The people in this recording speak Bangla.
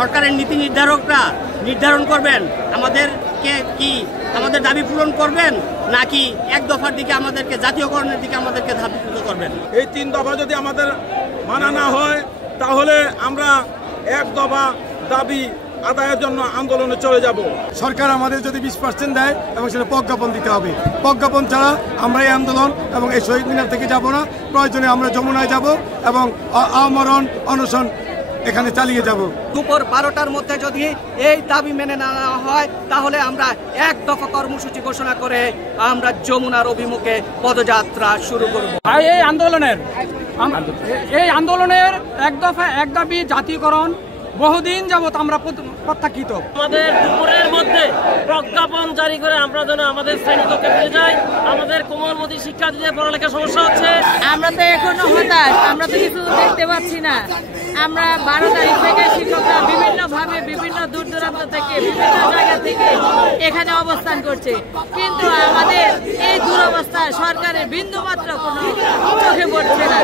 সরকারের নীতি নির্ধারকরা নির্ধারণ করবেন আমাদেরকে কি আমাদের দাবি পূরণ করবেন নাকি এক দফার দিকে আমাদেরকে জাতীয়করণের দিকে আমাদেরকে ধাবিত করবেন। এই 3 দফা যদি আমাদের মানা না হয় তাহলে আমরা এক দফা দাবি আদায়ের জন্য আন্দোলনে চলে যাব। সরকার আমাদের যদি 20% দেয় এবং সেটা প্রজ্ঞাপন দিতে হবে। প্রজ্ঞাপন ছাড়া আমরা এই আন্দোলন এবং এই শহীদ মিনার থেকে যাব না। প্রয়োজনে আমরা যমুনায় যাব এবং আমরণ অনশন এখানে চালিয়ে যাব। দুপুর 12টার মধ্যে যদি এই দাবি মেনে না নেওয়া হয় তাহলে আমরা এক দফা কর্মসূচি ঘোষণা করে আমরা যমুনার অভিমুখে পদযাত্রা শুরু করব। এই আন্দোলনের এক দফা এক দাবি জাতীয়করণ বহুদিন যাবত আমরা প্রত্যাখ্যাত। আমাদের দুপুরের মধ্যে প্রজ্ঞাপন জারি করে আমরা যেন আমাদের শ্রেণীকক্ষে ফিরে যাই। আমাদের কোমলমতি শিক্ষার্থীদের পড়ালেখার সমস্যা হচ্ছে। আমরা তো এখনো হতাশ, আমরা তো কিছু দেখতে পাচ্ছি না। আমরা 12 তারিখ থেকে শিক্ষকরা বিভিন্নভাবে বিভিন্ন দূর দূরান্ত থেকে বিভিন্ন জায়গা থেকে এখানে অবস্থান করছে, কিন্তু আমাদের এই দুরবস্থা সরকারের বিন্দুমাত্র কোনো চোখে পড়ছে না।